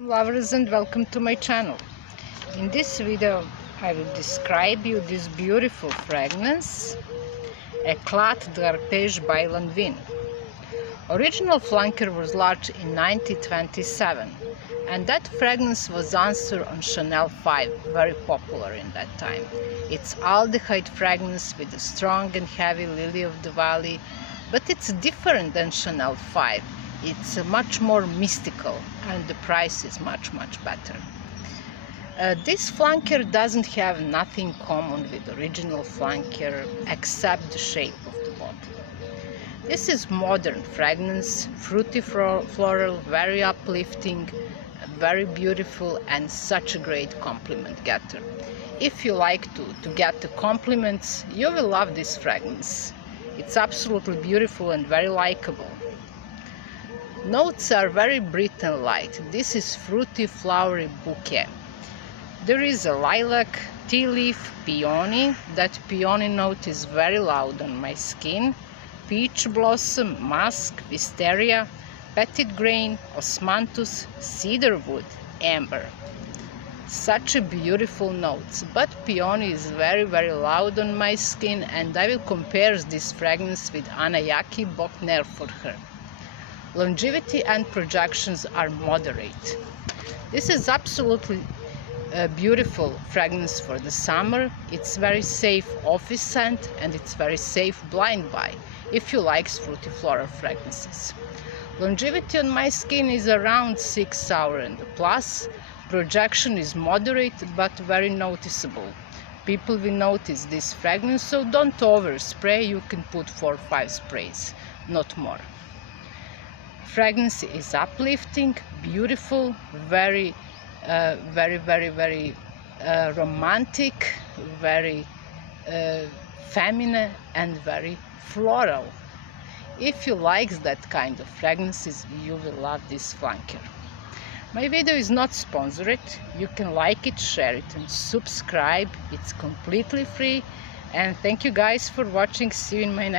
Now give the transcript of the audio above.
Lovers, and welcome to my channel. In this video I will describe you this beautiful fragrance, Eclat d'Arpège by Lanvin. Original flanker was launched in 1927, and that fragrance was answer on Chanel 5, very popular in that time. It's aldehyde fragrance with a strong and heavy lily of the valley, but it's different than Chanel 5. It's much more mystical, and the price is much better. This flanker doesn't have nothing common with the original flanker except the shape of the bottle. This is modern fragrance, fruity floral, very uplifting, very beautiful, and such a great compliment getter. If you like to get the compliments, you will love this fragrance. It's absolutely beautiful and very likable. Notes are very bright and light. This is fruity flowery bouquet. There is a lilac, tea leaf, peony. That peony note is very loud on my skin. Peach blossom, musk, wisteria, petit grain, osmanthus, cedarwood, amber. Such a beautiful notes, but peony is very loud on my skin, and I will compare this fragrance with Anna Jaki Bochner for her. Longevity and projections are moderate. This is absolutely a beautiful fragrance for the summer. It's very safe office scent, and it's very safe blind buy if you like fruity floral fragrances. Longevity on my skin is around 6 hours and plus. Projection is moderate but very noticeable. People will notice this fragrance, so don't overspray. You can put 4 or 5 sprays, not more. Fragrance is uplifting, beautiful, very romantic, very feminine, and very floral. If you like that kind of fragrances, you will love this flanker. My video is not sponsored. You can like it, share it, and subscribe. It's completely free. And thank you guys for watching. See you in my next